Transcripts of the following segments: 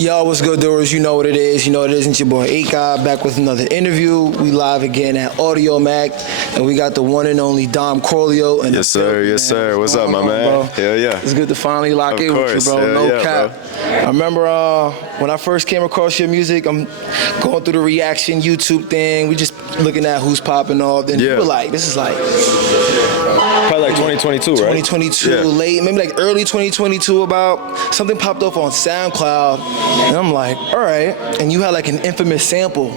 Yo, what's good, doers? You know what it is. You know what it is. It's your boy 8God back with another interview. We live again at Audio Mac, and we got the one and only Dom Corleo. Yes, sir. Yes, sir. What's up, my man? Bro? Hell yeah. It's good to finally lock in with you, bro. Hell no yeah, cap. bro. I remember when I first came across your music, I'm going through the reaction YouTube thing. We just looking at who's popping off. Then you were like, this is like probably like 2022, right? 2022, late, maybe like early 2022. About something popped up on SoundCloud, and I'm like, all right. And you had like an infamous sample.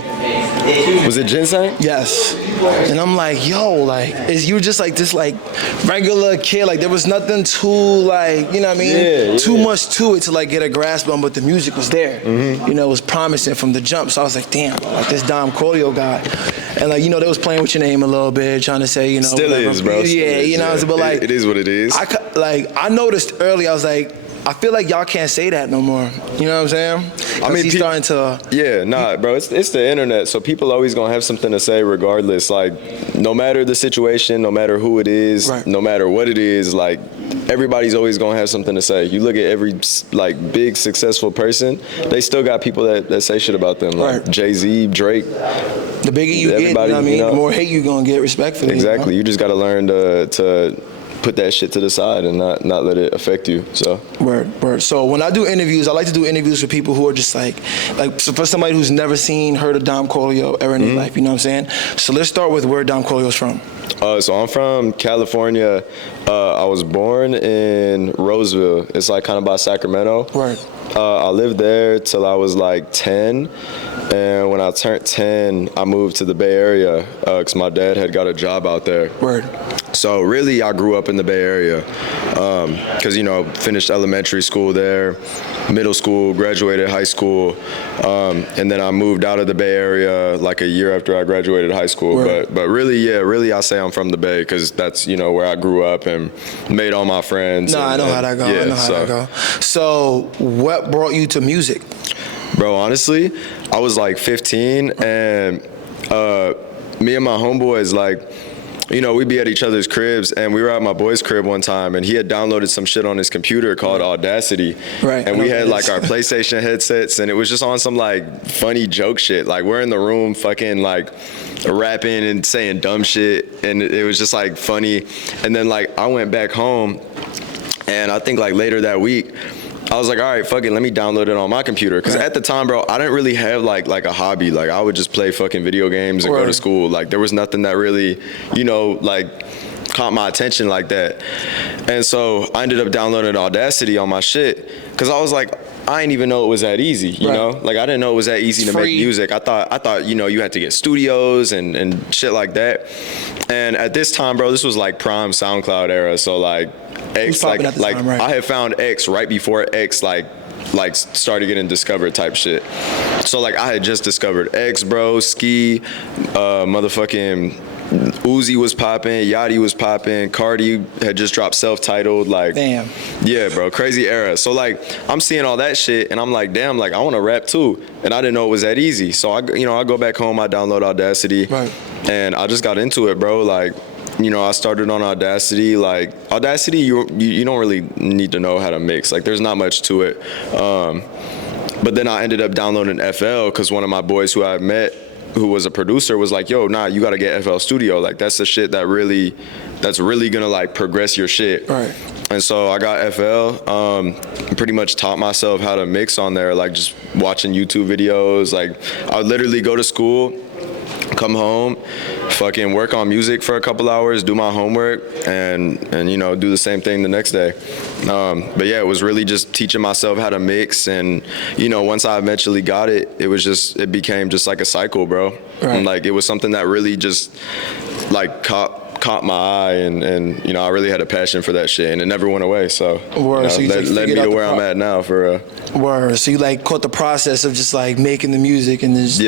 Was it Ginseng? Yes. And I'm like, yo, like, you were just like this like regular kid. Like there was nothing too like, you know what I mean? Too much to it to like get a grasp on, but the music was there. You know, it was promising from the jump. So I was like, damn, like this Dom Corleo guy. And like, you know, they was playing with your name a little bit, trying to say, you know, still whatever. Is, bro. Yeah, you know, but like, it is what it is. I noticed early, I was like, I feel like y'all can't say that no more. You know what I'm saying? I mean, he's starting to. Yeah, nah, bro. It's the internet, so people always gonna have something to say regardless. Like, no matter the situation, no matter who it is, no matter what it is, like everybody's always gonna have something to say. You look at every like big successful person, they still got people that say shit about them, like Jay-Z, Drake. The bigger you get, you know what I mean, the more hate you're gonna get, respectfully. Exactly. You just gotta learn to put that shit to the side and not let it affect you. So word. So when I do interviews, I like to do interviews for people who are just like so for somebody who's never heard of Dom Corleo ever in their life. You know what I'm saying? So let's start with where Dom Corleo's from. So I'm from California. I was born in Roseville. It's like kind of by Sacramento. Right. I lived there till I was like 10. And when I turned 10, I moved to the Bay Area because my dad had got a job out there. Word. So really, I grew up in the Bay Area because, you know, finished elementary school there, middle school, graduated high school, and then I moved out of the Bay Area like a year after I graduated high school. Word. But really, I say I'm from the Bay because that's, you know, where I grew up and made all my friends. I know how that goes. I know how that goes. So what brought you to music? Bro, honestly, I was like 15, and me and my homeboys, like, you know, we'd be at each other's cribs, and we were at my boy's crib one time, and he had downloaded some shit on his computer called Audacity. Right. And we had like our PlayStation headsets, and it was just on some like funny joke shit. Like we're in the room fucking like rapping and saying dumb shit, and it was just like funny. And then like I went back home, and I think like later that week, I was like, all right, fuck it, let me download it on my computer. Because at the time, bro, I didn't really have like a hobby. Like I would just play fucking video games and go to school. Like there was nothing that really, you know, like caught my attention like that. And so I ended up downloading Audacity on my shit because I was like, I didn't even know it was that easy, you know? Like I didn't know it was that easy to make music. I thought, you know, you had to get studios and shit like that. And at this time, bro, this was like prime SoundCloud era. So like X, like I had found X right before X like started getting discovered type shit. So like I had just discovered X, bro, Ski, motherfucking Uzi was popping, Yachty was popping, Cardi had just dropped self-titled, like, damn. Yeah, bro, crazy era. So like I'm seeing all that shit and I'm like, damn, like I want to rap too, and I didn't know it was that easy. So I go back home, I download Audacity, and I just got into it, bro. Like, you know, I started on Audacity. Like Audacity, you don't really need to know how to mix. Like there's not much to it. But then I ended up downloading FL because one of my boys who I met, who was a producer, was like, yo, nah, you gotta get FL Studio. Like that's the shit that's really gonna like progress your shit. Right. And so I got FL, pretty much taught myself how to mix on there, like just watching YouTube videos. Like I would literally go to school, come home, fucking work on music for a couple hours, do my homework, and you know, do the same thing the next day. But yeah, it was really just teaching myself how to mix, and you know, once I eventually got it, it became just like a cycle, bro. And like it was something that really just like caught my eye, and you know, I really had a passion for that shit, and it never went away. So, Word. You know, led me to where I'm at now for Word. So you like caught the process of just like making the music, and just,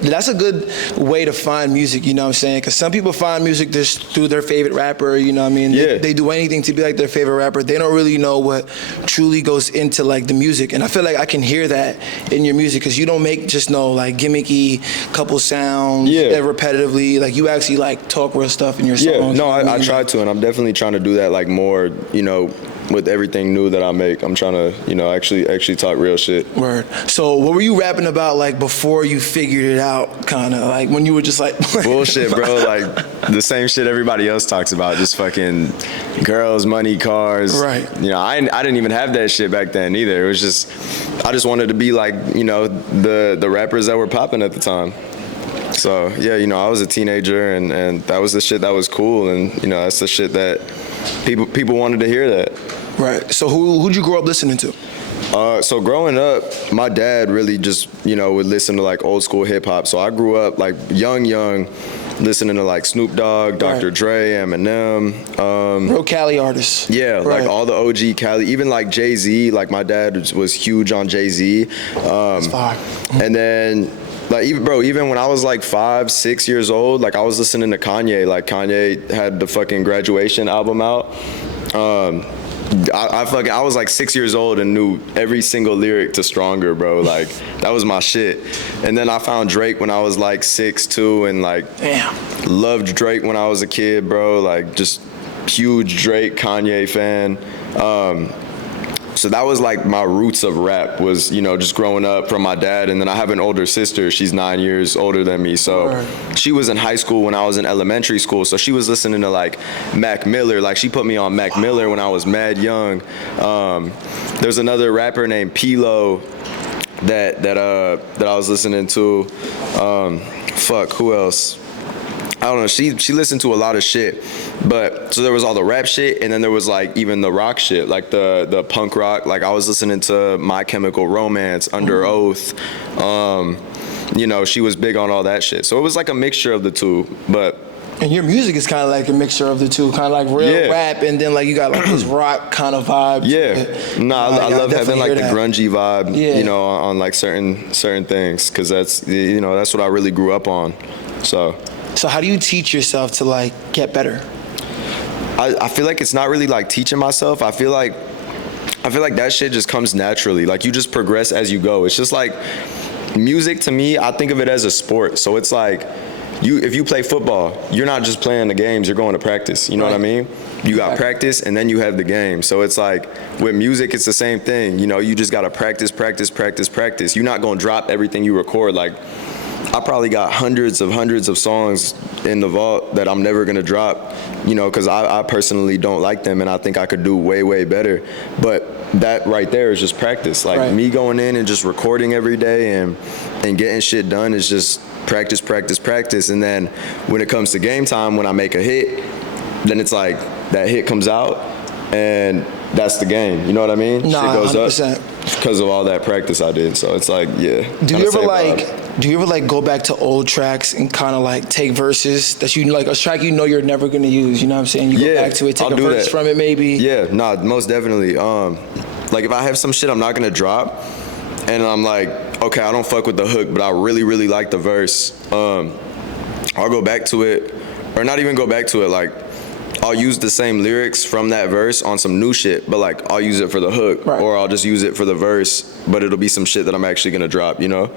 that's a good way to find music. You know what I'm saying? Because some people find music just through their favorite rapper. You know what I mean? They do anything to be like their favorite rapper. They don't really know what truly goes into like the music, and I feel like I can hear that in your music because you don't make just no like gimmicky couple sounds repetitively. Like you actually like talk real stuff in your song. songs? No, I try to, and I'm definitely trying to do that like more, you know, with everything new that I make. I'm trying to, you know, actually talk real shit. Word. So what were you rapping about like before you figured it out, kind of like when you were just like bullshit, bro, like the same shit everybody else talks about, just fucking girls, money, cars. Right. You know, I didn't even have that shit back then either. It was just, I just wanted to be like, you know, the rappers that were popping at the time. So yeah, you know, I was a teenager and that was the shit that was cool, and you know, that's the shit that people wanted to hear that. Right. So who'd you grow up listening to? So growing up, my dad really just, you know, would listen to like old school hip hop. So I grew up like young, listening to like Snoop Dogg, Dr. Dre, Eminem. Real Cali artists. Yeah, like all the OG Cali, even like Jay-Z. Like my dad was huge on Jay-Z. That's fire. And then like even when I was like 5, 6 years old, like I was listening to Kanye. Like Kanye had the fucking Graduation album out. I was like 6 years old and knew every single lyric to Stronger, bro. Like that was my shit. And then I found Drake when I was like 6 too, and like loved Drake when I was a kid, bro. Like just huge Drake, Kanye fan. So that was like my roots of rap, was, you know, just growing up from my dad. And then I have an older sister. She's 9 years older than me. So she was in high school when I was in elementary school. So she was listening to like Mac Miller. Like she put me on Mac Miller when I was mad young. There's another rapper named Pilo that I was listening to. Who else? I don't know. She listened to a lot of shit, but so there was all the rap shit, and then there was like even the rock shit, like the punk rock. Like I was listening to My Chemical Romance, Under Oath. You know, she was big on all that shit. So it was like a mixture of the two. But and your music is kind of like a mixture of the two, kind of like real rap, and then like you got like this rock kind of vibe. Yeah, I love having like the grungy vibe. You know, on like certain things, because that's, you know, that's what I really grew up on. So how do you teach yourself to like get better? I feel like it's not really like teaching myself. I feel like that shit just comes naturally. Like you just progress as you go. It's just like music to me, I think of it as a sport. So it's like if you play football, you're not just playing the games, you're going to practice. You know what I mean? You got practice and then you have the game. So it's like with music, it's the same thing. You know, you just got to practice. You're not going to drop everything you record. Like I probably got hundreds of songs in the vault that I'm never gonna drop, you know, because I personally don't like them, and I think I could do way better. But that right there is just practice. Like me going in and just recording every day and getting shit done is just practice. And then when it comes to game time, when I make a hit, then it's like that hit comes out and that's the game. You know what I mean? Nah, shit goes 100%. up because of all that practice I did. So it's like, Do you ever like go back to old tracks and kind of like take verses that you like, a track you know you're never gonna use? You know what I'm saying? You go back to it, take a verse from it, maybe. Yeah, nah, most definitely. Like if I have some shit I'm not gonna drop, and I'm like, okay, I don't fuck with the hook, but I really like the verse. I'll go back to it, or not even go back to it. Like I'll use the same lyrics from that verse on some new shit, but like I'll use it for the hook, or I'll just use it for the verse, but it'll be some shit that I'm actually gonna drop, you know?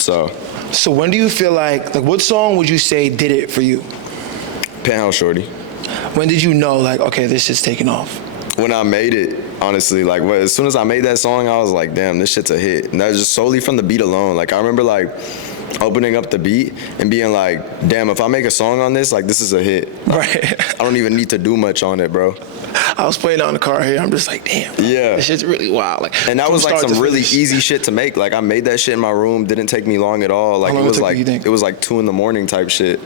So when do you feel like what song would you say did it for you? Penthouse Shorty. When did you know like, okay, this shit's taking off? When I made it, honestly, like as soon as I made that song, I was like, damn, this shit's a hit. And that was just solely from the beat alone. Like I remember like opening up the beat and being like, damn, if I make a song on this, like this is a hit. Right. I don't even need to do much on it, bro. I was playing it on the car here. I'm just like, damn. Yeah. This shit's really wild. Like, and that was like some really easy shit to make. Like I made that shit in my room. Didn't take me long at all. Like it was like 2 a.m. type shit.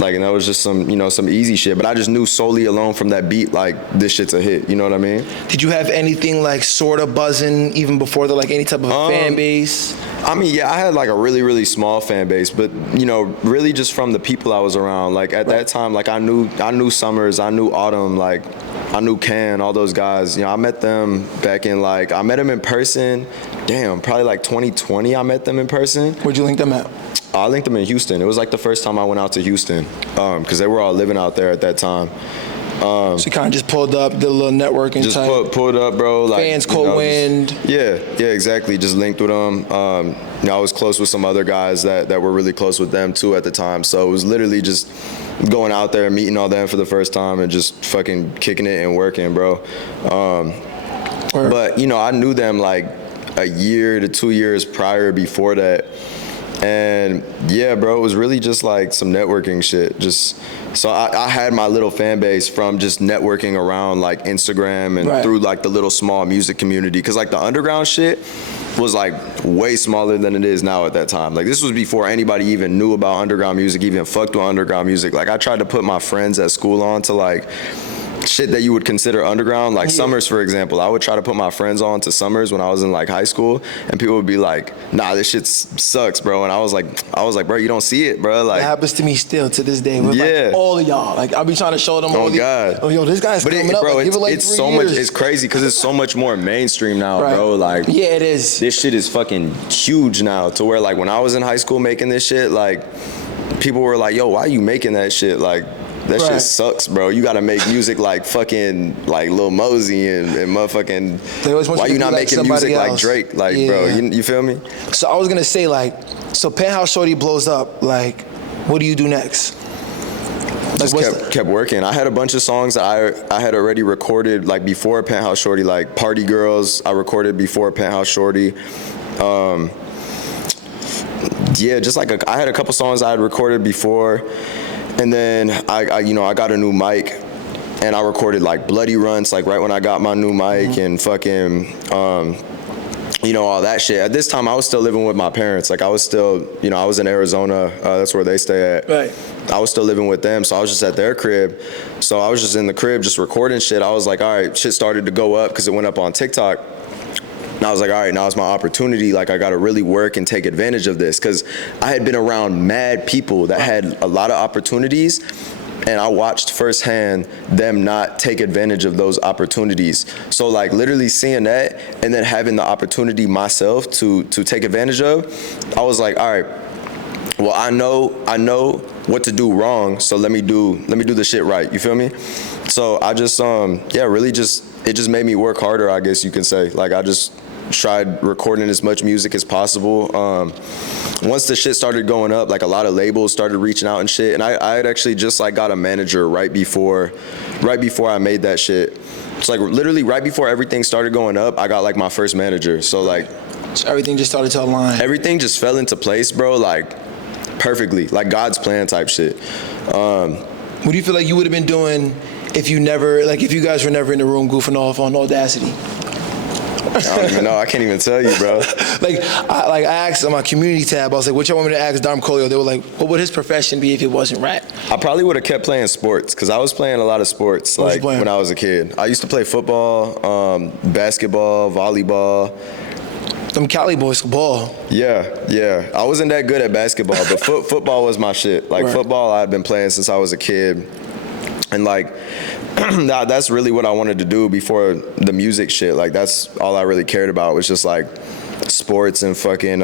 Like, and that was just some, you know, some easy shit. But I just knew solely alone from that beat, like this shit's a hit. You know what I mean? Did you have anything like sort of buzzing even before the like any type of fan base? I mean, yeah, I had like a really small fan base, but you know, really just from the people I was around. Like at that time, like I knew Summers, I knew Autumn, like I knew Can, all those guys. You know, I met them back in I met them in person. Damn, probably like 2020. I met them in person. Where'd you link them at? I linked them in Houston. It was like the first time I went out to Houston, because they were all living out there at that time. So you kind of just pulled up, did a little networking just type. pulled up, bro. Like, fans, cold wind. Yeah, exactly. Just linked with them. I was close with some other guys that were really close with them too at the time. So it was literally just going out there, meeting all them for the first time, and just fucking kicking it and working, bro. But I knew them like a year to 2 years prior before that. And yeah, bro, it was really just like some networking shit. So I had my little fan base from just networking around like Instagram and through like the little small music community. Cause like the underground shit was like way smaller than it is now at that time. Like this was before anybody even knew about underground music, even fucked with underground music. Like I tried to put my friends at school on to like shit that you would consider underground, like Summers, for example. I would try to put my friends on to Summers when I was in like high school, and people would be like, "Nah, this shit sucks, bro." And I was like, "Bro, you don't see it, bro." Like that happens to me still to this day. With like all of y'all, like I'll be trying to show them. Oh God. Oh yo, this guy's coming up. Bro, like, give it like it's 3 so years. much. It's crazy because it's so much more mainstream now, bro. Like yeah, it is. This shit is fucking huge now. To where like when I was in high school making this shit, like people were like, "Yo, why are you making that shit?" Like. That shit sucks, bro. You gotta make music like fucking like Lil Mosey and motherfucking. Why you not making music like Drake? Like, bro, you feel me? So I was gonna say like, so Penthouse Shorty blows up. Like, what do you do next? Just kept working. I had a bunch of songs that I had already recorded like before Penthouse Shorty, like Party Girls. I recorded before Penthouse Shorty. Yeah, just like I had a couple songs I had recorded before. And then I got a new mic, and I recorded like Bloody Runts, like right when I got my new mic, and fucking, all that shit. At this time, I was still living with my parents. Like I was still, I was in Arizona. That's where they stay at. Right. I was still living with them, so I was just at their crib. So I was just in the crib, just recording shit. I was like, all right, shit started to go up because it went up on TikTok. And I was like, all right, now it's my opportunity. Like, I got to really work and take advantage of this. Because I had been around mad people that had a lot of opportunities. And I watched firsthand them not take advantage of those opportunities. So, like, literally seeing that and then having the opportunity myself to take advantage of, I was like, all right, well, I know what to do wrong. So let me do the shit right. You feel me? So I just, really just, it just made me work harder, I guess you can say. Like, I just tried recording as much music as possible. Once the shit started going up, like a lot of labels started reaching out and shit, and I had actually just like got a manager right before I made that shit. It's like literally right before everything started going up, I got like my first manager. So like, so everything just started to align. Everything just fell into place, bro. Like perfectly, like God's plan type shit. What do you feel like you would have been doing if you guys were never in the room goofing off on Audacity? I don't even know. I can't even tell you, bro. I asked on my community tab, I was like, what y'all want me to ask Dom Corleo? They were like, what would his profession be if it wasn't rap? I probably would have kept playing sports because I was playing a lot of sports like when I was a kid. I used to play football, basketball, volleyball. Them Cali boys ball. Yeah. I wasn't that good at basketball, but football was my shit. Like football, I'd been playing since I was a kid. And like, that's really what I wanted to do before the music shit. Like that's all I really cared about was just like sports and fucking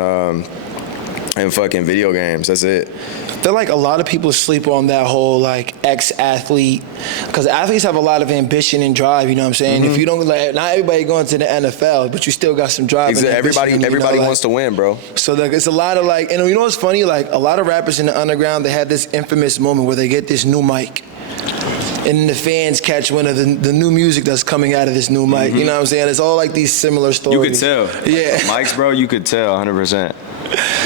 video games. That's it. I feel like a lot of people sleep on that whole like ex-athlete, because athletes have a lot of ambition and drive. You know what I'm saying? If you don't, like, not everybody going to the NFL, but you still got some drive. Exactly. Everybody wants to win, bro. So like, it's a lot of like, and you know what's funny? Like a lot of rappers in the underground, they had this infamous moment where they get this new mic. And the fans catch wind of the new music that's coming out of this new mic. You know what I'm saying? It's all like these similar stories. You could tell. Yeah. Mics, bro, you could tell 100%.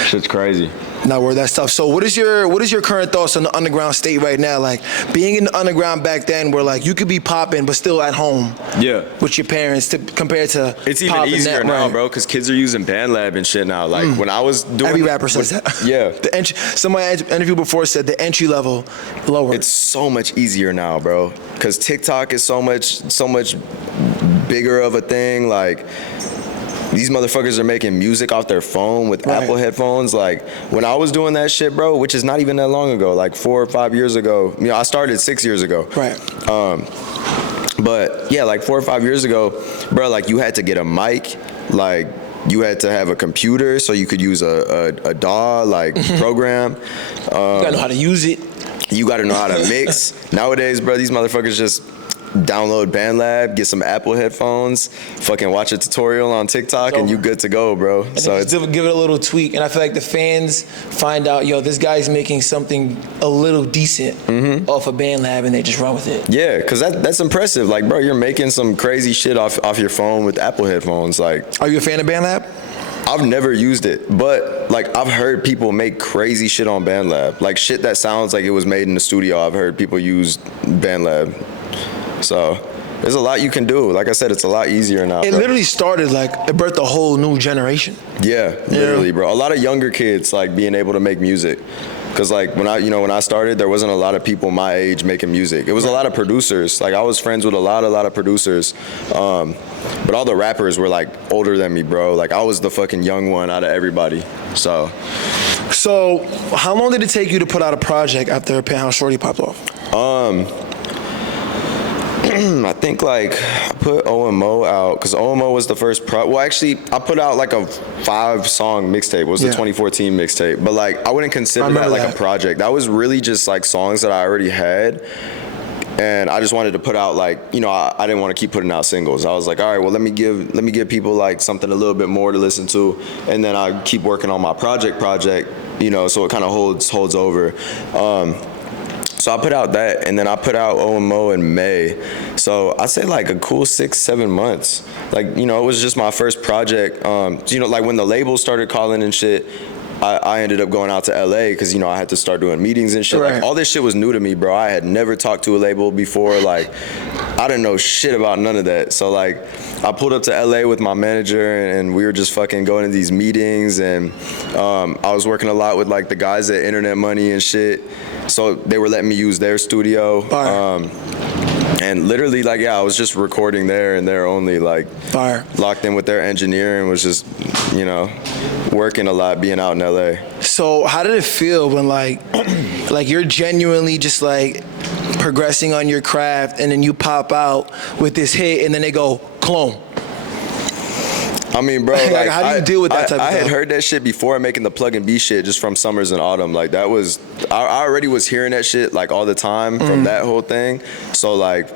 Shit's crazy. Not worth that stuff. So what is your current thoughts on the underground state right now? Like being in the underground back then where like you could be popping but still at home. Yeah. With your parents compared to it's even easier now, bro, because kids are using BandLab and shit now. Like when I was doing every rapper says that. Yeah. Somebody interviewed before said the entry level lower. It's so much easier now, bro. Because TikTok is so much bigger of a thing. Like these motherfuckers are making music off their phone with Apple headphones. Like when I was doing that shit, bro, which is not even that long ago, like 4 or 5 years ago. You know, I started 6 years ago. Right. But yeah, like 4 or 5 years ago, bro, like you had to get a mic, like you had to have a computer so you could use a DAW like program. You gotta know how to use it. You got to know how to mix. Nowadays, bro, these motherfuckers just download BandLab, get some Apple headphones, fucking watch a tutorial on TikTok, and you good to go, bro. And so just give it a little tweak, and I feel like the fans find out, yo, this guy's making something a little decent off of BandLab, and they just run with it. Yeah, because that's impressive. Like, bro, you're making some crazy shit off your phone with Apple headphones. Like, are you a fan of BandLab? I've never used it, but like I've heard people make crazy shit on BandLab. Like shit that sounds like it was made in the studio. I've heard people use BandLab. So there's a lot you can do. Like I said, it's a lot easier now. It literally started like it birthed a whole new generation. Yeah, literally, bro. A lot of younger kids like being able to make music. Cause like when I started, there wasn't a lot of people my age making music. It was a lot of producers. Like I was friends with a lot of producers, but all the rappers were like older than me, bro. Like I was the fucking young one out of everybody. So how long did it take you to put out a project after Penthouse Shorty popped off? I think like I put OMO out because OMO was the first well, actually I put out like a 5-song mixtape. It was the 2014 mixtape, but like I wouldn't consider that like a project. That was really just like songs that I already had, and I just wanted to put out like, you know, I didn't want to keep putting out singles. I was like, all right, well let me give people like something a little bit more to listen to, and then I keep working on my project, you know, so it kind of holds over. So I put out that, and then I put out OMO in May. So I say like a cool 6-7 months. Like, you know, it was just my first project. You know, like when the labels started calling and shit, I ended up going out to LA because, you know, I had to start doing meetings and shit. Right. Like all this shit was new to me, bro. I had never talked to a label before. Like I didn't know shit about none of that. So like I pulled up to LA with my manager, and we were just fucking going to these meetings, and I was working a lot with like the guys at Internet Money and shit. So they were letting me use their studio. And literally, like, yeah, I was just recording there and there only, like, locked in with their engineer, and was just, you know, working a lot being out in LA. So how did it feel when, like you're genuinely just, like, progressing on your craft, and then you pop out with this hit, and then they go, clone? I mean, bro, like, how do you deal with that type of stuff? I had heard that shit before making the Plug and B shit just from Summers and Autumn. Like, that was, I already was hearing that shit, like, all the time from that whole thing. So, like,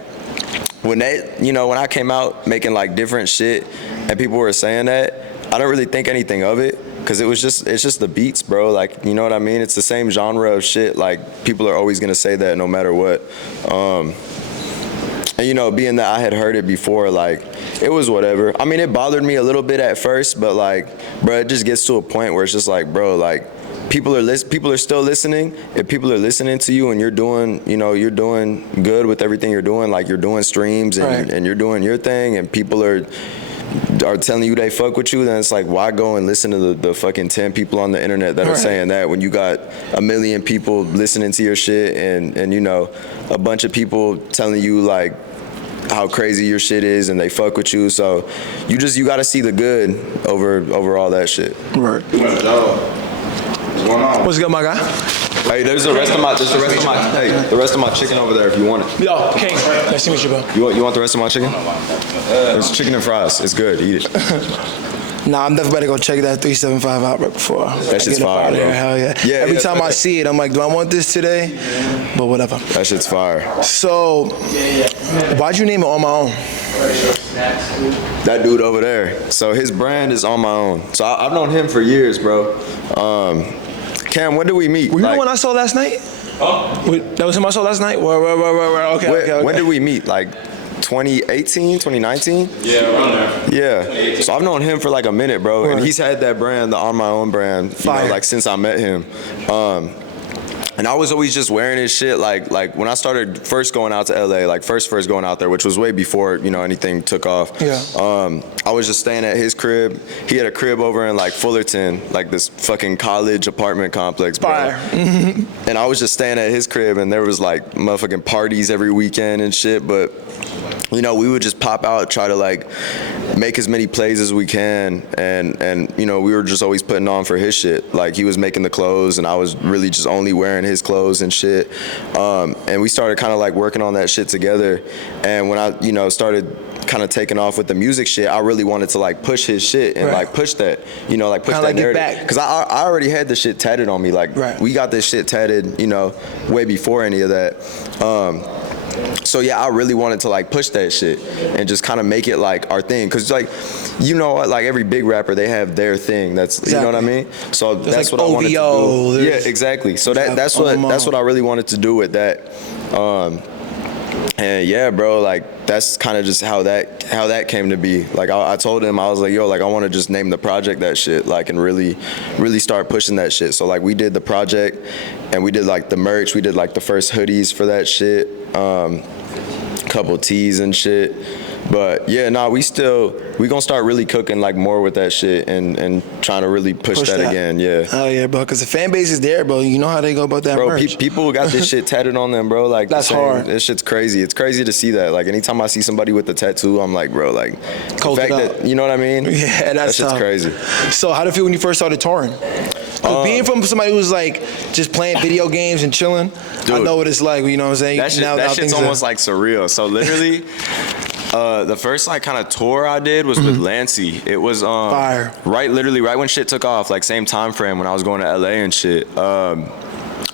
when I came out making, like, different shit and people were saying that, I don't really think anything of it. Cause it's just the beats, bro. Like, you know what I mean? It's the same genre of shit. Like, people are always gonna say that no matter what. And, you know, being that I had heard it before, like, it was whatever. I mean, it bothered me a little bit at first, but, like, bro, it just gets to a point where it's just like, bro, like, people are still listening. If people are listening to you and you're doing good with everything you're doing, like, you're doing streams and you're doing your thing, and people are telling you they fuck with you, then it's like, why go and listen to the fucking 10 people on the internet that are saying that, when you got 1 million people listening to your shit, and you know, a bunch of people telling you, like, how crazy your shit is, and they fuck with you. So you got to see the good over all that shit. Right. What's going on? What's good, my guy? Hey, there's the rest of my chicken over there if you want it. Yo, King. Nice to meet you, bro. You want the rest of my chicken? It's chicken and fries. It's good. Eat it. Nah, I'm definitely about to go check that 375 out right before. That shit's fire, bro. Hell yeah. Every time I see it, I'm like, do I want this today? But whatever. That shit's fire. So, why'd you name it On My Own? That dude over there. So his brand is On My Own. So I've known him for years, bro. Cam, when did we meet? Were you the one I saw last night? That was him I saw last night? Okay. When did we meet? Like 2018, 2019? Yeah, around there. Yeah. So I've known him for like a minute, bro. And he's had that brand, the On My Own brand, you know, like since I met him. And I was always just wearing his shit, like when I started first going out to LA, like first going out there, which was way before, you know, anything took off. Yeah. I was just staying at his crib. He had a crib over in like Fullerton, like this fucking college apartment complex, bro. And I was just staying at his crib, and there was like motherfucking parties every weekend and shit, but you know, we would just pop out, try to like make as many plays as we can, and you know, we were just always putting on for his shit. Like, he was making the clothes, and I was really just only wearing his clothes and shit. And we started kind of like working on that shit together. And when I, you know, started kind of taking off with the music shit, I really wanted to like push his shit and like push that, you know, like push kinda that like narrative. Because I already had the shit tatted on me. Like we got this shit tatted, you know, way before any of that. So yeah, I really wanted to like push that shit and just kind of make it like our thing. Cause like, you know what, like every big rapper, they have their thing. That's you know what I mean. So that's like what I wanted OVO, to do. Yeah, exactly. So that's what I really wanted to do with that. And yeah, bro, like that's kind of just how that came to be. Like I told him, I was like, yo, like I want to just name the project that shit, like, and really start pushing that shit. So like we did the project, and we did like the merch, we did like the first hoodies for that shit, couple tees and shit. But yeah, nah, we gonna start really cooking like more with that shit and trying to really push that again. Yeah. Oh yeah, bro. Cause the fan base is there, bro. You know how they go about that, bro. Merch. People got this shit tatted on them, bro. Like that's hard. This shit's crazy. It's crazy to see that. Like anytime I see somebody with a tattoo, I'm like, bro, like the fact that, you know what I mean? Yeah, that shit's crazy. So how did it feel when you first started touring? Being from somebody who's like just playing video games and chilling, dude, I know what it's like. You know what I'm saying? That shit's almost like surreal. So literally. The first like kind of tour I did was with Lancey. It was fire. Literally right when shit took off, like same time frame when I was going to LA and shit.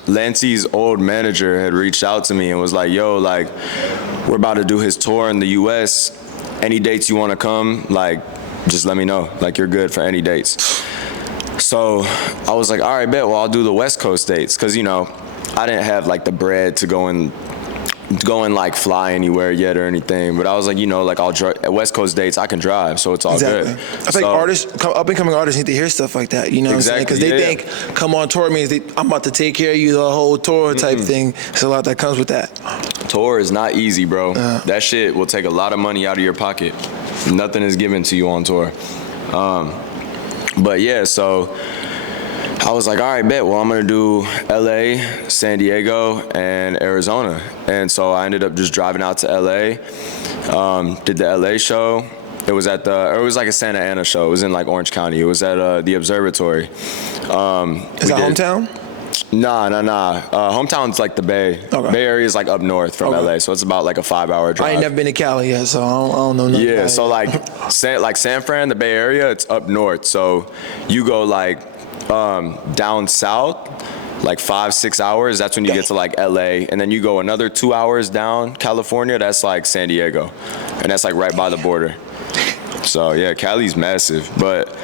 Lancey's old manager had reached out to me and was like, yo, like we're about to do his tour in the US. Any dates you want to come, like just let me know. Like you're good for any dates. So I was like, all right, bet. Well, I'll do the West Coast dates, because you know I didn't have like the bread to go and like fly anywhere yet or anything, but I was like, you know, like I'll drive at West Coast dates, I can drive, so it's all good. I think artists, up and coming artists, need to hear stuff like that. You know what I'm saying? Because they think come on tour means I'm about to take care of you the whole tour type thing. There's a lot that comes with that. Tour is not easy, bro. That shit will take a lot of money out of your pocket. Nothing is given to you on tour. But yeah, so I was like, all right, bet. Well, I'm going to do LA, San Diego, and Arizona. And so I ended up just driving out to LA, did the LA show. It was like a Santa Ana show. It was in like Orange County. It was at the Observatory. Is that hometown? Nah. Hometown's like the Bay. Okay. Bay Area is like up north from LA, so it's about like a 5-hour drive. I ain't never been to Cali yet, so I don't know nothing. Yeah, so like San Fran, the Bay Area, it's up north. So you go like down south, like 5-6 hours, that's when you get to like LA, and then you go another 2 hours down California, that's like San Diego, and that's like right by the border. So yeah, Cali's massive. But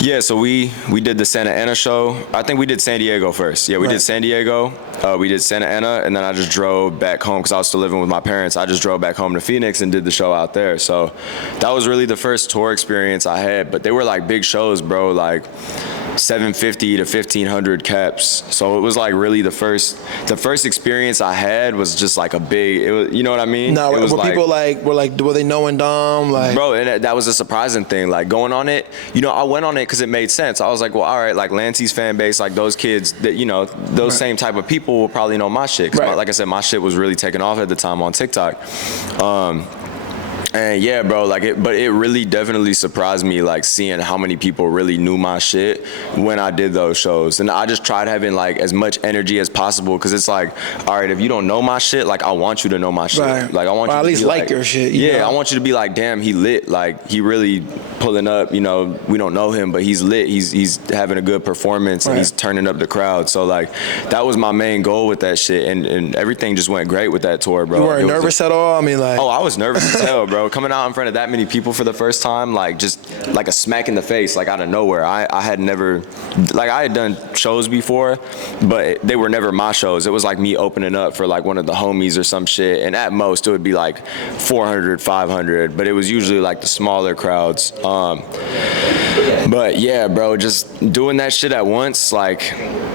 yeah, so we did the Santa Ana show. I think we did San Diego first. Yeah, we did San Diego, we did Santa Ana, and then I just drove back home because I was still living with my parents. I just drove back home to Phoenix and did the show out there. So that was really the first tour experience I had. But they were like big shows, bro, like 750 to 1,500 caps. So it was like really the first experience I had was just like a big, it was, you know what I mean? No, were like, people were they knowing Dom? Like, bro, and that was a surprising thing. Like going on it, you know, I went on it because it made sense. I was like, well, all right, like Lancey's fan base, like those kids that, you know, those same type of people will probably know my shit. Cause like I said, my shit was really taking off at the time on TikTok. And yeah, bro, but it really definitely surprised me, like seeing how many people really knew my shit when I did those shows. And I just tried having like as much energy as possible, because it's like, all right, if you don't know my shit, like I want you to know my shit. Like I want you to at least like your shit. Yeah, I want you to be like, damn, he lit. Like he really pulling up. You know, we don't know him, but he's lit. He's having a good performance and he's turning up the crowd. So like that was my main goal with that shit, and everything just went great with that tour, bro. You weren't nervous at all? I mean, like, oh, I was nervous as hell, bro. Coming out in front of that many people for the first time, like just like a smack in the face, like out of nowhere. I had never, like I had done shows before, but they were never my shows. It was like me opening up for like one of the homies or some shit, and at most it would be like 400, 500, but it was usually like the smaller crowds. But yeah, bro, just doing that shit at once, like,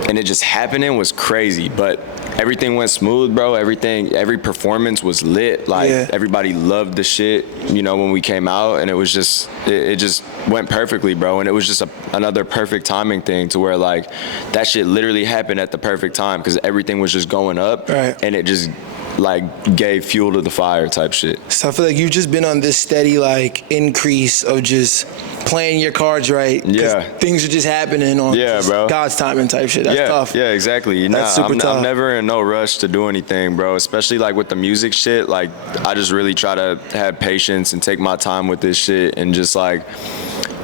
and it just happening was crazy. But everything went smooth, bro. Every performance was lit. Like everybody loved the shit, you know, when we came out, and it was just, it just went perfectly, bro. And it was just another perfect timing thing, to where like that shit literally happened at the perfect time, because everything was just going up, and it just like gave fuel to the fire type shit. So I feel like you've just been on this steady like increase of just playing your cards right. Yeah. Things are just happening on bro. God's timing type shit. That's tough. Yeah, exactly. That's super tough. I'm never in no rush to do anything, bro. Especially like with the music shit. Like I just really try to have patience and take my time with this shit and just like,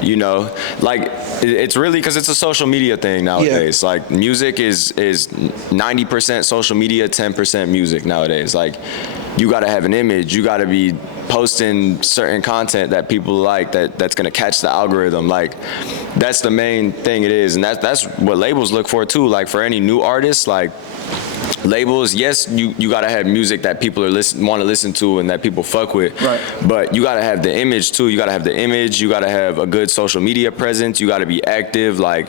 you know, like it's really because it's a social media thing nowadays. Yeah. Like music is 90% social media, 10% music nowadays. Like you got to have an image. You got to be posting certain content that people like that's gonna catch the algorithm. Like that's the main thing it is, and that's what labels look for too. Like for any new artists, like labels, yes, you gotta have music that people want to listen to and that people fuck with. Right. But you gotta have the image too. You gotta have the image. You gotta have a good social media presence. You gotta be active. Like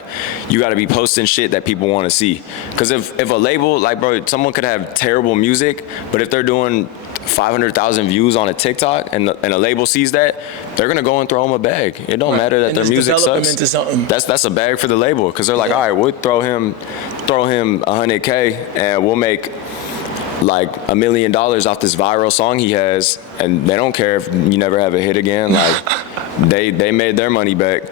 you gotta be posting shit that people want to see. Because if a label, like bro, someone could have terrible music, but if they're doing 500,000 views on a TikTok and a label sees that, they're gonna go and throw them a bag. It don't matter that their music sucks. Into something. That's a bag for the label because they're like, all right, we'll throw him 100K and we'll make like $1 million off this viral song he has, and they don't care if you never have a hit again. Like they made their money back.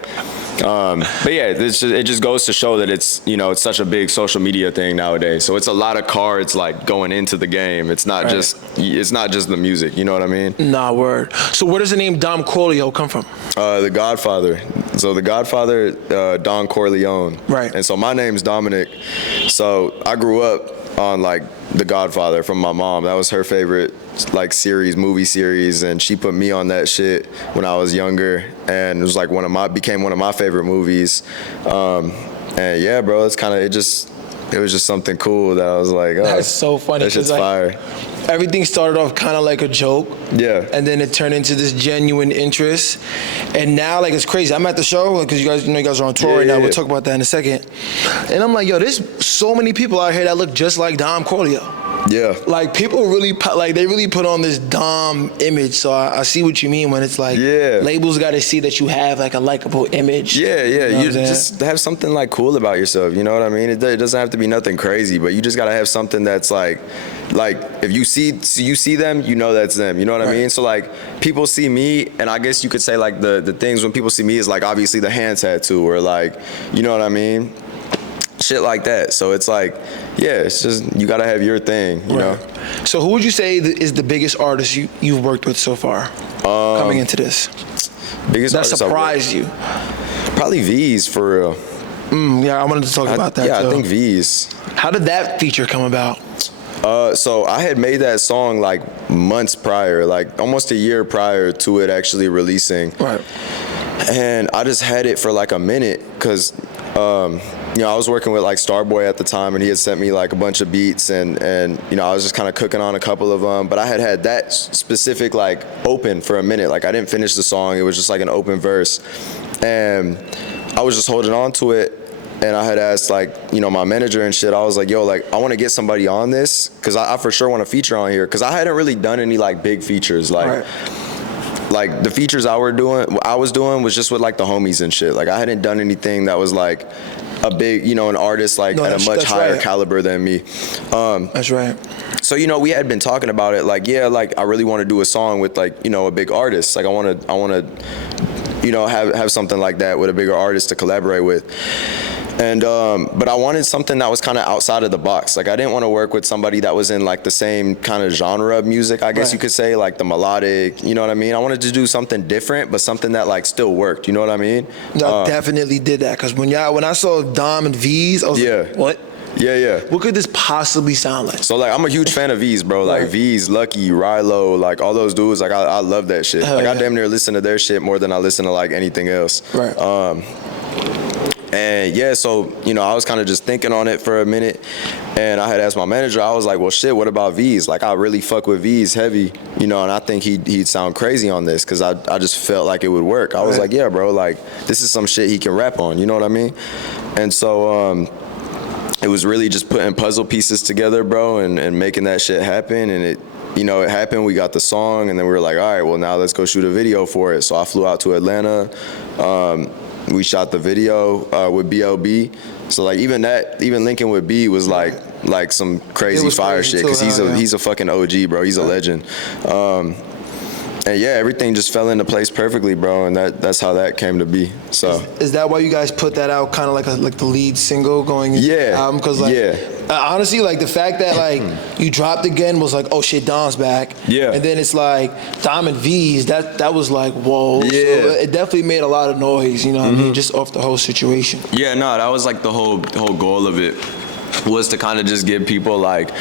But yeah, it just goes to show that it's such a big social media thing nowadays. So it's a lot of cards like going into the game. It's not just the music. You know what I mean? Nah, word. So where does the name Dom Corleo come from? The Godfather. So the Godfather, Don Corleone. Right. And so my name's Dominic. So I grew up on like The Godfather from my mom. That was her favorite like movie series, and she put me on that shit when I was younger, and it was like became one of my favorite movies. And yeah, bro, it was just something cool that I was like, oh, that's so funny. That shit's fire. Everything started off kind of like a joke. Yeah. And then it turned into this genuine interest. And now, like, it's crazy. I'm at the show because you guys are on tour right now. We'll talk about that in a second. And I'm like, yo, there's so many people out here that look just like Dom Corleo. Yeah. Like, people really, they really put on this Dom image. So I see what you mean when it's like, labels got to see that you have like a likable image. Yeah. You just have something like cool about yourself. You know what I mean? It doesn't have to be nothing crazy, but you just got to have something that's like if you see them, you know that's them. You know what I mean? So like people see me, and I guess you could say like the things when people see me is like obviously the hand tattoo or like, you know what I mean? Shit like that. So it's like, yeah, it's just you gotta have your thing, you know. So who would you say is the biggest artist you've worked with so far coming into this? Biggest that artist surprised you? Probably Veeze, for real. Yeah, I wanted to talk about that. Yeah, too. I think Veeze. How did that feature come about? So I had made that song like months prior, like almost a year prior to it actually releasing. Right. And I just had it for like a minute because I was working with like Starboy at the time, and he had sent me like a bunch of beats, and I was just kind of cooking on a couple of them. But I had that specific like open for a minute. Like I didn't finish the song; it was just like an open verse, and I was just holding on to it. And I had asked like my manager and shit. I was like, yo, like I want to get somebody on this because I for sure want to feature on here because I hadn't really done any like big features like. Like the features I was doing was just with like the homies and shit. Like I hadn't done anything that was like a big, an artist like at a much higher caliber than me. That's right. So we had been talking about it. Like like I really want to do a song with like a big artist. Like I want to have something like that with a bigger artist to collaborate with. And but I wanted something that was kind of outside of the box. Like I didn't want to work with somebody that was in like the same kind of genre of music, I guess you could say, like the melodic, you know what I mean? I wanted to do something different, but something that like still worked, you know what I mean? I definitely did that because when I saw Dom and Veeze, I was like, what? Yeah. What could this possibly sound like? So like I'm a huge fan of Veeze, bro. Like Veeze, Lucky, Rilo, like all those dudes. Like I love that shit. Like I damn near listen to their shit more than I listen to like anything else. Right. And yeah, so I was kind of just thinking on it for a minute, and I had asked my manager. I was like, well, shit, what about Veeze? Like I really fuck with Veeze heavy, and I think he'd sound crazy on this because I just felt like it would work. I was like, yeah, bro, like this is some shit he can rap on. You know what I mean? And so it was really just putting puzzle pieces together, bro, and making that shit happen. And it happened. We got the song, and then we were like, all right, well, now let's go shoot a video for it. So I flew out to Atlanta. We shot the video with BLB. So like even linking with B was like like some crazy fire shit, because he's a fucking OG, bro. He's a legend. And yeah, everything just fell into place perfectly, bro, and that's how that came to be. So is that why you guys put that out, kind of like the lead single going into the album? Because honestly, like the fact that like you dropped again was like, oh shit, Dom's back. Yeah. And then it's like Dom and Veeze, that was like, whoa. Yeah. So it definitely made a lot of noise, you know what I mean, just off the whole situation. Yeah, no, that was like the whole goal of it, was to kind of just give people like,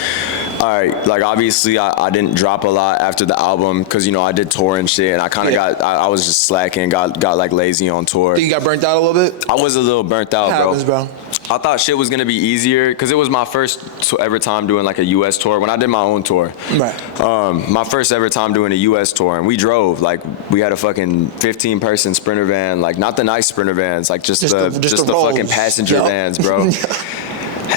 all right, like obviously I didn't drop a lot after the album because, you know, I did tour and shit, and I kind of I was just slacking, got like lazy on tour. Think you got burnt out a little bit? I was a little burnt out, bro. I thought shit was gonna be easier because it was my first ever time doing like a U.S. tour. When I did my own tour, my first ever time doing a U.S. tour, and we drove, like we had a fucking 15-person Sprinter van, like not the nice Sprinter vans, like just the fucking passenger vans, bro.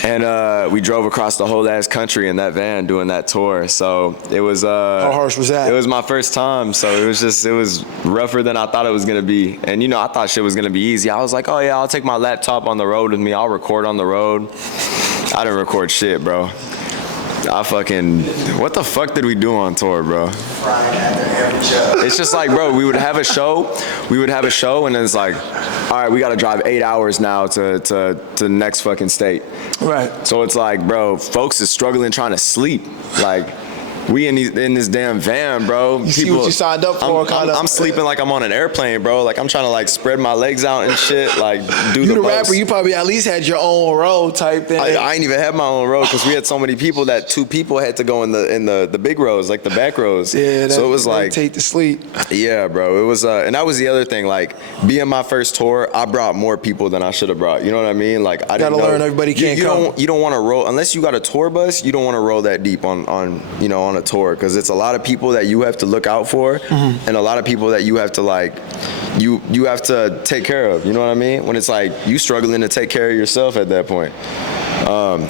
And we drove across the whole ass country in that van doing that tour. So it was how harsh was that? It was my first time, so it was rougher than I thought it was gonna be. And you know, I thought shit was gonna be easy. I was like, oh yeah, I'll take my laptop on the road with me, I'll record on the road. I didn't record shit, bro. What the fuck did we do on tour, bro? It's just like, bro, we would have a show, and then it's like, all right, we gotta drive 8 hours now to the next fucking state. Right. So it's like, bro, folks is struggling trying to sleep. Like, we in this damn van, bro. You see what you signed up for, I'm sleeping like I'm on an airplane, bro. Like, I'm trying to like spread my legs out and shit. Like, do you the rapper, you probably at least had your own row type thing. I ain't even have my own row because we had so many people that 2 people had to go in the big rows, like the back rows. Yeah, so it was like take to sleep. Yeah, bro. It was and that was the other thing. Like, being my first tour, I brought more people than I should have brought. You know what I mean? Like, I gotta learn everybody can't come. You don't want to roll unless you got a tour bus. You don't want to roll that deep on a tour, because it's a lot of people that you have to look out for, and a lot of people that you have to like you have to take care of. You know what I mean? When it's like you struggling to take care of yourself at that point.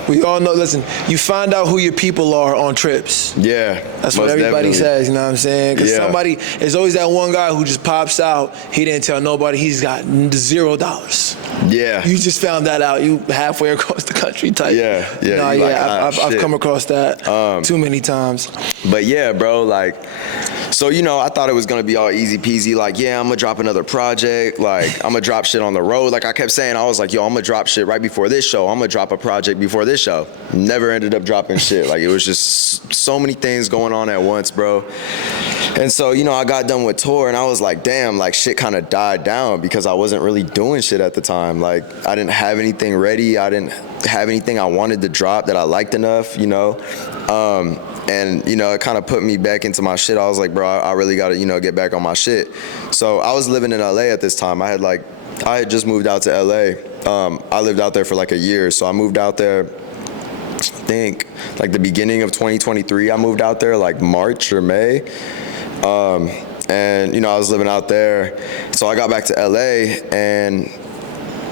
We all know, listen, you find out who your people are on trips. Yeah. That's what everybody says, you know what I'm saying? Because there's always that one guy who just pops out, he didn't tell nobody, he's got $0. Yeah. You just found that out, you halfway across the country type. Yeah. I've come across that too many times. But yeah, bro, like, so, you know, I thought it was gonna be all easy peasy, like, yeah, I'm gonna drop another project, like, I'm gonna drop shit on the road. Like I kept saying, I was like, yo, I'm gonna drop shit right before this show, I'm gonna drop a project before this show. Never ended up dropping shit. Like, it was just so many things going on at once, bro. And so, you know, I got done with tour and I was like, damn, like shit kind of died down because I wasn't really doing shit at the time. Like, I didn't have anything ready, I didn't have anything I wanted to drop that I liked enough, you know. And, you know, it kind of put me back into my shit. I was like, bro, I really got to, you know, get back on my shit. So I was living in LA at this time. I had just moved out to LA. I lived out there for like a year. So I moved out there, I think, like the beginning of 2023. I moved out there like March or May. And, you know, I was living out there. So I got back to LA and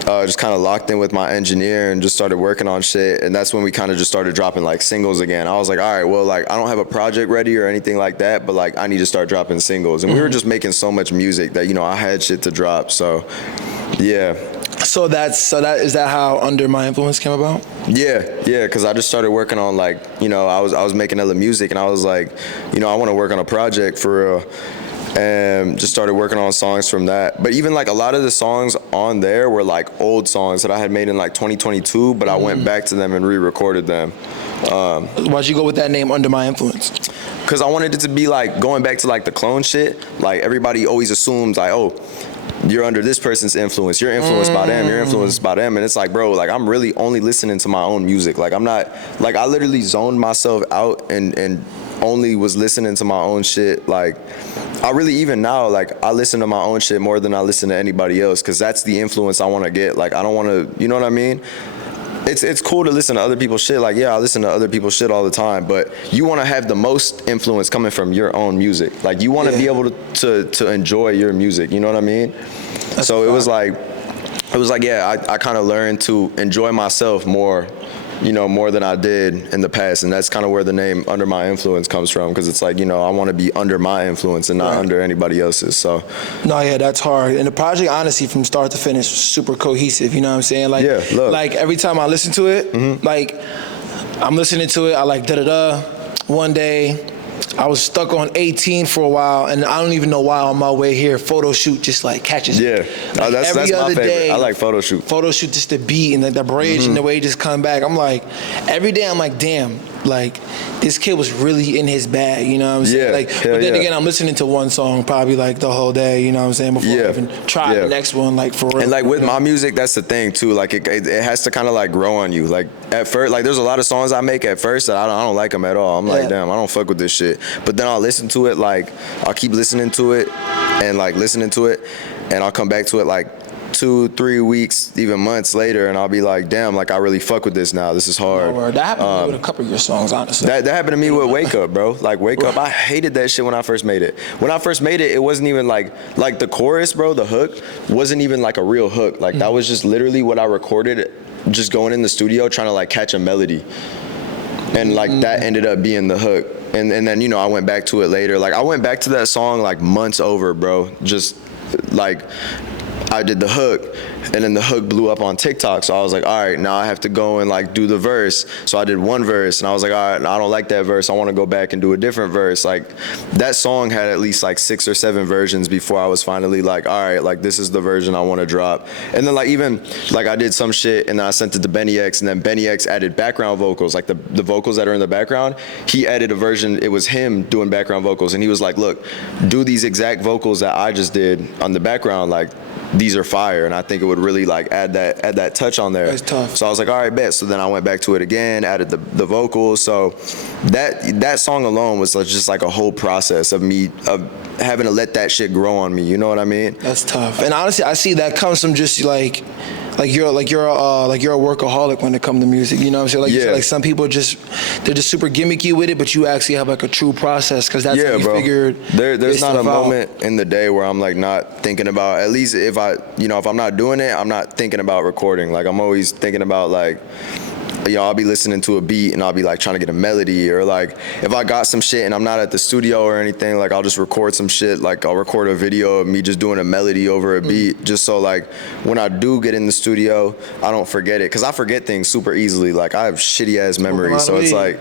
just kind of locked in with my engineer and just started working on shit. And that's when we kind of just started dropping like singles again. I was like, all right, well, like I don't have a project ready or anything like that, but like I need to start dropping singles. And we were just making so much music that, you know, I had shit to drop. So yeah. So is that how Under My Influence came about? Yeah, because I just started working on like, you know, I was making other music and I was like, you know, I want to work on a project for real. And just started working on songs from that. But even like a lot of the songs on there were like old songs that I had made in like 2022, but I went back to them and re-recorded them. Why'd you go with that name, Under My Influence? Because I wanted it to be like going back to like the clone shit. Like everybody always assumes like, oh, you're under this person's influence, you're influenced by them, you're influenced by them. And it's like, bro, like I'm really only listening to my own music. Like I'm not, like I literally zoned myself out and only was listening to my own shit. Like I really, even now, like I listen to my own shit more than I listen to anybody else, because that's the influence I want to get. Like I don't want to, you know what I mean? It's cool to listen to other people's shit. Like, yeah, I listen to other people's shit all the time, but you want to have the most influence coming from your own music. Like you want to be able to enjoy your music, you know what I mean? So it was like, yeah, I kind of learned to enjoy myself more, you know, more than I did in the past. And that's kind of where the name Under My Influence comes from, because it's like, you know, I want to be under my influence and not under anybody else's. So no, yeah, that's hard. And the project, honestly, from start to finish, was super cohesive, you know what I'm saying? Like, like every time I listen to it, like I'm listening to it. I like da-da-da. One day, I was stuck on 18 for a while, and I don't even know why on my way here, photo shoot just like catches me. Yeah, like that's my favorite. Day, I like photo shoot. Photo shoot, just the beat and the bridge and the way he just come back. I'm like, every day I'm like, damn, like this kid was really in his bag, you know what I'm saying? Yeah, like, but then again, I'm listening to one song probably like the whole day, you know what I'm saying, before I even try the next one, like for real. And like with my music, that's the thing too. Like it has to kind of like grow on you. Like at first, like there's a lot of songs I make at first that I don't like them at all. I'm like, damn, I don't fuck with this shit. But then I'll listen to it, like I'll keep listening to it and like listening to it, and I'll come back to it like 2-3 weeks, even months later, and I'll be like, damn, like I really fuck with this now. This is hard. No, that happened to me with a couple of your songs, honestly. That happened to me with Wake Up, bro. Like Wake Up, I hated that shit when I first made it. When I first made it, it wasn't even like the chorus, bro, the hook wasn't even like a real hook. Like that was just literally what I recorded, just going in the studio trying to like catch a melody. And like that ended up being the hook. And then, you know, I went back to it later. Like I went back to that song like months over, bro. Just like I did the hook, and then the hook blew up on TikTok. So I was like, all right, now I have to go and like do the verse. So I did one verse, and I was like, all right, I don't like that verse. I want to go back and do a different verse. Like that song had at least like 6 or 7 versions before I was finally like, all right, like this is the version I want to drop. And then like even like I did some shit, and then I sent it to Benny X, and then Benny X added background vocals, like the vocals that are in the background. He added a version. It was him doing background vocals, and he was like, look, do these exact vocals that I just did on the background, like. These are fire, and I think it would really like add that touch on there. That's tough. So I was like, all right, bet. So then I went back to it again, added the vocals. So that song alone was just like a whole process of me having to let that shit grow on me. You know what I mean? That's tough. And honestly, I see that comes from just like you're a workaholic when it comes to music. You know what I'm saying? Like you said, like some people they're just super gimmicky with it, but you actually have like a true process because that's how you figured. There's not a moment in the day where I'm like not thinking about, at least if I'm not doing it, I'm not thinking about recording. Like I'm always thinking about like, I'll be listening to a beat and I'll be like trying to get a melody, or like if I got some shit and I'm not at the studio or anything, like I'll just record some shit. Like I'll record a video of me just doing a melody over a beat, just so like when I do get in the studio, I don't forget it, because I forget things super easily. Like I have shitty ass memory, so it's like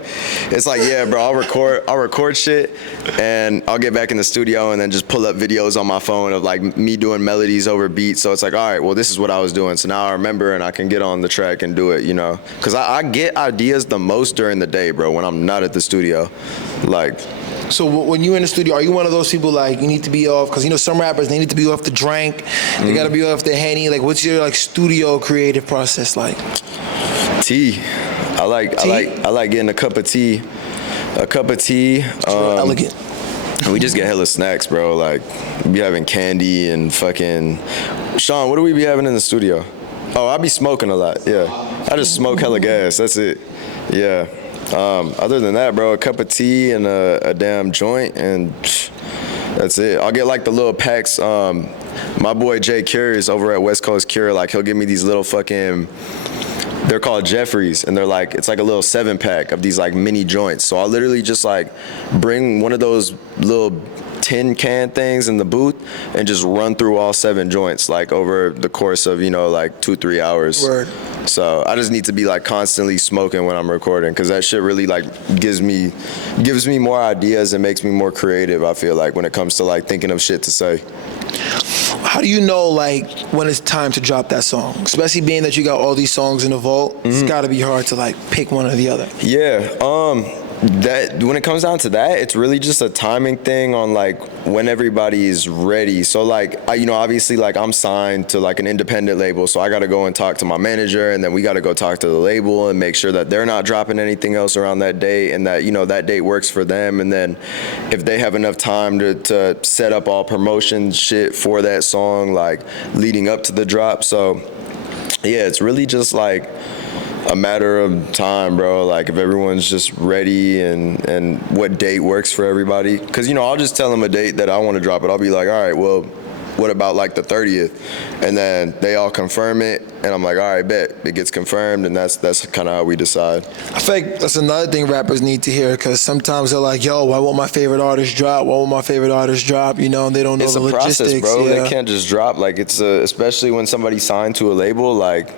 yeah, bro, I'll record shit and I'll get back in the studio and then just pull up videos on my phone of like me doing melodies over beats. So it's like, all right, well this is what I was doing, so now I remember and I can get on the track and do it, you know, because I get ideas the most during the day, bro, when I'm not at the studio. Like, so when you're in the studio, are you one of those people like you need to be off? Because you know some rappers, they need to be off the drink, they gotta be off the Henny. Like, what's your like studio creative process like? Tea. I like getting a cup of tea. Elegant. We just get hella snacks, bro. Like we be having candy and fucking. Sean, what do we be having in the studio? Oh, I be smoking a lot. Yeah, I just smoke hella gas. That's it. Yeah. Other than that, bro, a cup of tea and a damn joint, and that's it. I'll get like the little packs. My boy Jay Curious over at West Coast Cure, like he'll give me these little fucking. They're called Jeffries, and it's like a little 7-pack of these like mini joints. So I'll literally just like bring one of those little tin can things in the booth and just run through all 7 joints like over the course of, you know, like 2-3 hours. Word. So I just need to be like constantly smoking when I'm recording, because that shit really like gives me more ideas and makes me more creative, I feel like, when it comes to like thinking of shit to say. How do you know like when it's time to drop that song? Especially being that you got all these songs in the vault, it's gotta be hard to like pick one or the other. Yeah, that when it comes down to that, it's really just a timing thing on like when everybody is ready. So like obviously like I'm signed to like an independent label, so I got to go and talk to my manager, and then we got to go talk to the label and make sure that they're not dropping anything else around that date, and that that date works for them. And then if they have enough time to set up all promotion shit for that song like leading up to the drop. So yeah, it's really just like a matter of time, bro. Like if everyone's just ready and what date works for everybody. Because I'll just tell them a date that I want to drop it. I'll be like, all right, well, what about like the 30th? And then they all confirm it, and I'm like, all right, bet. It gets confirmed, and that's kind of how we decide. I think that's another thing rappers need to hear, because sometimes they're like, yo, why won't my favorite artist drop? Why won't my favorite artist drop? And they don't know the logistics. It's a process, bro. Yeah. They can't just drop. Like especially when somebody's signed to a label, like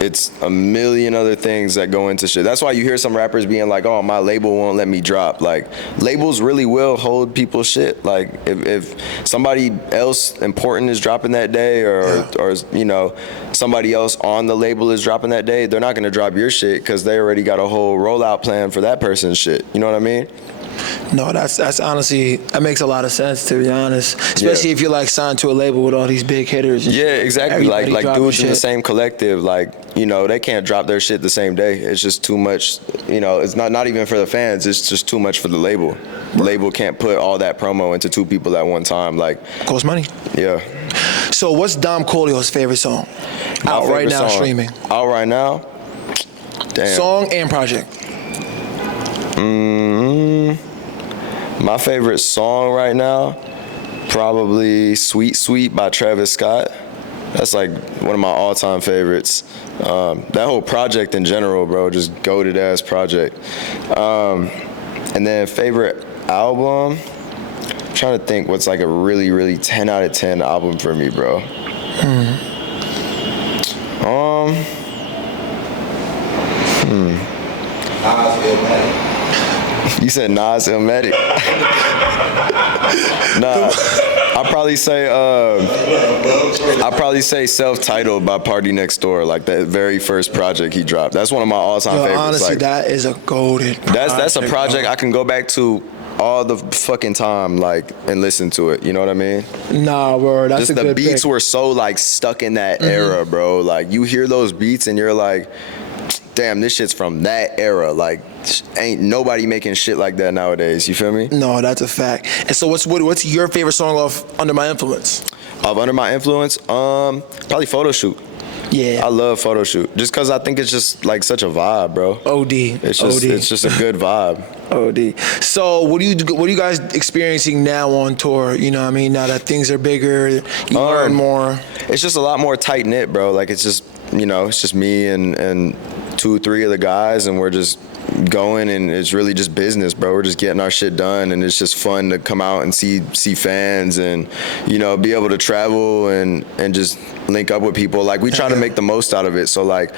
it's a million other things that go into shit. That's why you hear some rappers being like, oh, my label won't let me drop. Like, labels really will hold people's shit. Like, if somebody else important is dropping that day, or you know, somebody else on the label is dropping that day, they're not gonna drop your shit because they already got a whole rollout plan for that person's shit. You know what I mean? No, that's honestly, that makes a lot of sense, to be honest. Especially if you're like signed to a label with all these big hitters. Yeah, exactly. Like dudes in the same collective, like, you know, they can't drop their shit the same day. It's just too much, you know, it's not even for the fans, it's just too much for the label. The label can't put all that promo into two people at one time. Like, costs money. Yeah. So what's Dom Corleo's favorite song? Out right now, streaming. Out right now? Damn. Song and project. My favorite song right now, probably Sweet Sweet by Travis Scott. That's like one of my all-time favorites. That whole project in general, bro, just goated ass project. And then favorite album, I'm trying to think what's like a really, really 10 out of 10 album for me, bro. You said Nas Illmatic. Nah, I'll probably say Self-Titled by Party Next Door, like that very first project he dropped. That's one of my all-time favorites. Honestly, like, that is a golden project. That's a project I can go back to all the fucking time, like, and listen to it. You know what I mean? Nah, bro, that's just a good pick. The beats were so like stuck in that era, bro. Like, you hear those beats and you're like, damn, this shit's from that era. Like, ain't nobody making shit like that nowadays. You feel me? No, that's a fact. And so what's your favorite song off Under My Influence? Of Under My Influence? Probably Photo Shoot. Yeah. I love Photo Shoot. Just because I think it's just like such a vibe, bro. OD. It's just a good vibe. OD. So what are you guys experiencing now on tour? You know what I mean? Now that things are bigger, you learn more. It's just a lot more tight knit, bro. Like, it's just, you know, it's just me and 2-3 of the guys, and we're just going, and it's really just business, bro. We're just getting our shit done, and it's just fun to come out and see fans, and, you know, be able to travel and just link up with people. Like, we try to make the most out of it. So, like,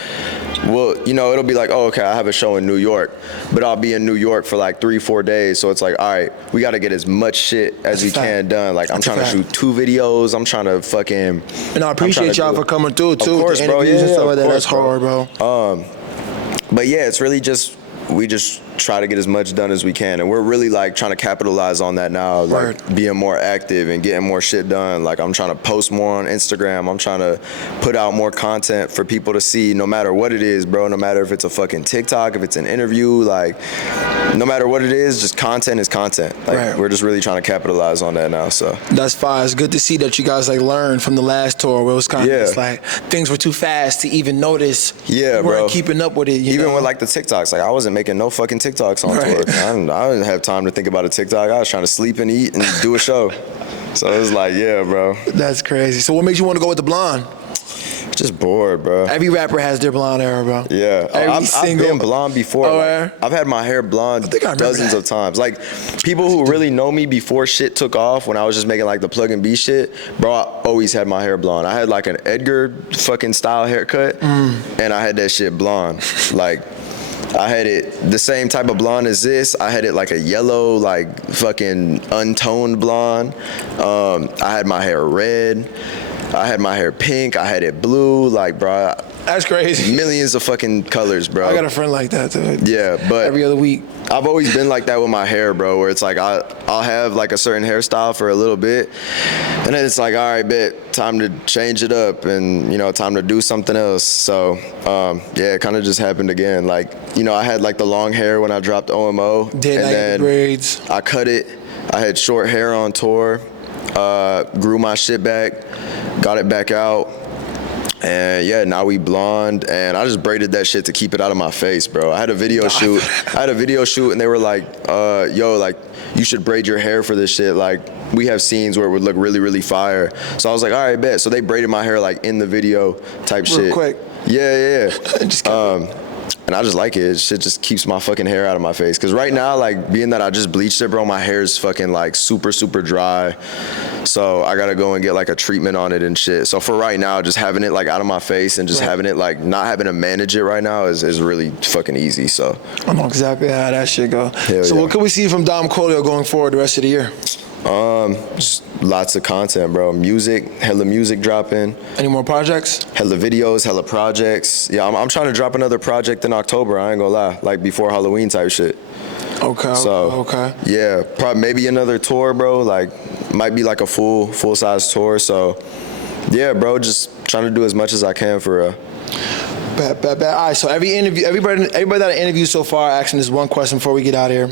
well, you know, it'll be like, oh, okay, I have a show in New York, but I'll be in New York for like 3-4 days. So it's like, all right, we got to get as much shit as we can done. Like, I'm trying to shoot 2 videos. I'm trying to fucking. And I appreciate y'all for coming through too. Of course, bro. Yeah, and stuff like that. That's hard, bro. But yeah, it's really just, we just try to get as much done as we can, and we're really like trying to capitalize on that now, like being more active and getting more shit done. Like, I'm trying to post more on Instagram. I'm trying to put out more content for people to see, no matter what it is, bro. No matter if it's a fucking TikTok, if it's an interview, like, no matter what it is, just content is content. Like, we're just really trying to capitalize on that now. So that's fine. It's good to see that you guys like learned from the last tour, where it was kind of just like things were too fast to even notice. Yeah, you weren't keeping up with it. Even know? With like the TikToks, like, I wasn't making no fucking TikToks on tour. I didn't have time to think about a TikTok. I was trying to sleep and eat and do a show. So it was like, yeah, bro. That's crazy. So what made you want to go with the blonde? Just bored, bro. Every rapper has their blonde era, bro. Yeah. I've been blonde before. Oh, like, I've had my hair blonde dozens of times. Like, people who really know me before shit took off, when I was just making like the plug and B shit, bro, I always had my hair blonde. I had like an Edgar fucking style haircut, and I had that shit blonde. Like, I had it the same type of blonde as this. I had it like a yellow, like fucking untoned blonde. I had my hair red. I had my hair pink. I had it blue. Like, bro, that's crazy. Millions of fucking colors, bro. I got a friend like that too. Yeah, but every other week. I've always been like that with my hair, bro, where it's like I'll have like a certain hairstyle for a little bit, and then it's like, all right, bet, time to change it up, and, you know, time to do something else. So yeah, it kind of just happened again. Like, you know, I had like the long hair when I dropped OMO, and then braids. I cut it. I had short hair on tour, grew my shit back, got it back out. And yeah, now we blonde, and I just braided that shit to keep it out of my face, bro. I had a video shoot. And they were like, yo, like, you should braid your hair for this shit. Like, we have scenes where it would look really, really fire. So I was like, all right, bet. So they braided my hair like in the video type shit. Real quick. Yeah. And I just like it. Shit just keeps my fucking hair out of my face. Cause right now, like, being that I just bleached it, bro, my hair is fucking like super, super dry. So I gotta go and get like a treatment on it and shit. So for right now, just having it like out of my face and just having it like not having to manage it right now is really fucking easy. So I know exactly how that shit go. So what can we see from Dom Corleo going forward the rest of the year? Just lots of content, bro. Hella music dropping. Any more projects? Hella videos, hella projects. Yeah, I'm trying to drop another project in October. I ain't gonna lie, like before Halloween type shit. Okay. Yeah, probably maybe another tour, bro. Like might be like a full size tour. So yeah, bro, just trying to do as much as I can for real. Bet. All right, so everybody that I interviewed so far, asking this one question before we get out of here.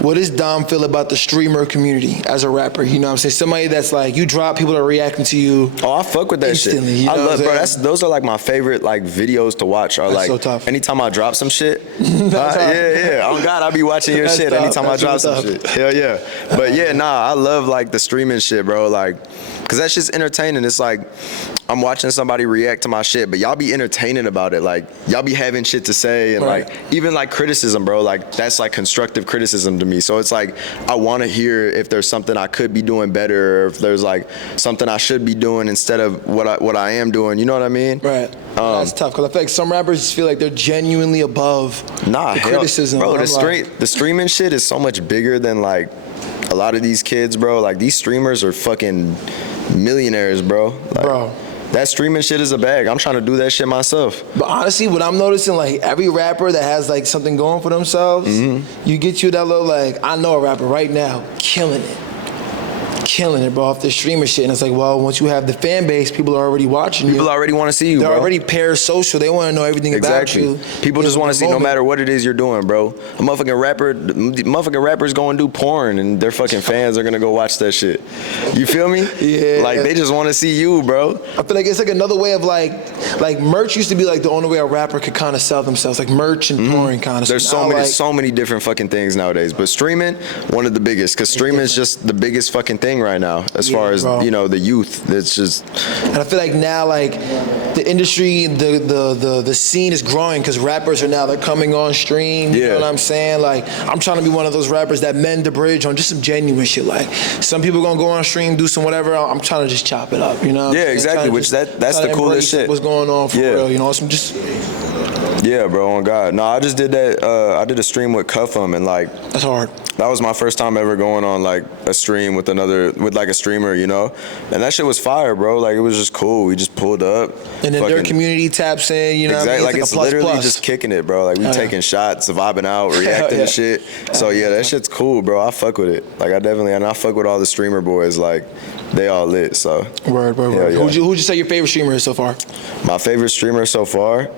What does Dom feel about the streamer community as a rapper? You know what I'm saying? Somebody that's like, you drop, people are reacting to you. Oh, I fuck with that instantly, shit. You know I love, bro. Those are like my favorite like videos to watch. Are like so tough. Anytime I drop some shit. Yeah. Oh God, I'll be watching your shit anytime I drop some shit. Hell yeah. But yeah, I love like the streaming shit, bro. Like, cause that shit's entertaining. It's like I'm watching somebody react to my shit, but y'all be entertaining about it. Like y'all be having shit to say and like even like criticism, bro. Like that's like constructive criticism to me. So it's like I want to hear if there's something I could be doing better, or if there's like something I should be doing instead of what I am doing. You know what I mean? Right. That's tough because I feel like some rappers just feel like they're genuinely above the criticism. Bro, the streaming shit is so much bigger than like a lot of these kids, bro. Like these streamers are fucking millionaires, bro. Like, that streaming shit is a bag. I'm trying to do that shit myself. But honestly, what I'm noticing, like every rapper that has like something going for themselves, you get you that little like, I know a rapper right now killing it, bro, off the streamer shit. And it's like, well, once you have the fan base, people are already watching you. People already want to see you, They're bro. already parasocial. They want to know everything about you. People just want to see no matter what it is you're doing, bro. A motherfucking rapper's going to do porn and their fucking fans are going to go watch that shit. You feel me? Yeah. Like, they just want to see you, bro. I feel like it's like another way of like merch used to be like the only way a rapper could kind of sell themselves, like merch and touring kind of stuff. There's so many different fucking things nowadays. But streaming, one of the biggest, because streaming is just the biggest fucking thing right now as far as, you know, the youth. It's just... And I feel like now, like, the industry, the scene is growing because rappers are now, they're coming on stream. You know what I'm saying? Like, I'm trying to be one of those rappers that mend the bridge on just some genuine shit. Like, some people gonna go on stream, do some whatever. I'm trying to just chop it up, you know? Yeah, exactly. Which that's the coolest shit. What's going on for real, you know? Some just... Yeah, bro, on God. No, I just did that. I did a stream with Cuff'em, and like... That's hard. That was my first time ever going on like a stream with like a streamer, you know? And that shit was fire, bro. Like, it was just cool. We just pulled up. And then their community taps in, you know? Exactly. What I mean? It's literally just kicking it, bro. Like, we taking shots, vibing out, reacting to shit. So yeah, that shit's cool, bro. I fuck with it. Like, I fuck with all the streamer boys. Like, they all lit, so. Word. Yeah. Who'd you say your favorite streamer is so far? My favorite streamer so far?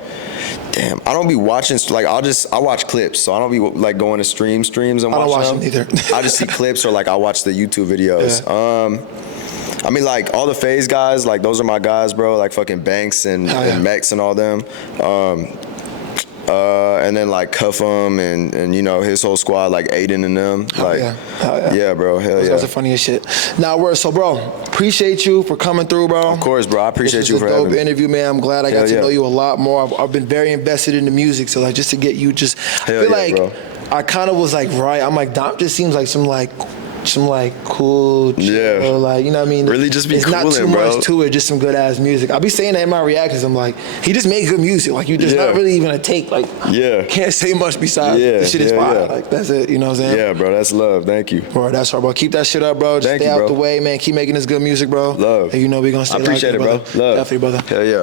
Damn, I don't be watching, like, I watch clips, so I don't be, like, going to streams and watching them. I don't watch them either. I just see clips or, like, I watch the YouTube videos. Yeah. I mean, like, all the Phase guys, like, those are my guys, bro, like, fucking Banks and Mex and all them. And then, like, Cuff'em and, you know, his whole squad, like, Aiden and them. Like, yeah, bro, hell yeah. Those guys are funny as shit. So, bro, appreciate you for coming through, bro. Of course, bro. I appreciate you for having me. This was a dope interview, man. I'm glad I got to know you a lot more. I've been very invested in the music, so, like, just to get you I feel like bro. I kind of was like, I'm like, Dom just seems like some cool chill, like, you know what I mean? Really just be it's coolin', not too bro. much to it, just some good ass music. I'll be saying that in my reactions. I'm like, he just made good music. Like, you just not really even a take. Like, can't say much besides this shit is fire. Like, that's it, you know what I'm saying? Yeah, bro, that's love. Thank you. Bro, that's hard, bro. Keep that shit up, bro. Just stay out the way, man. Keep making this good music, bro. Love. And you know we're gonna stay I appreciate it, bro. Love. Definitely, brother. Hell yeah.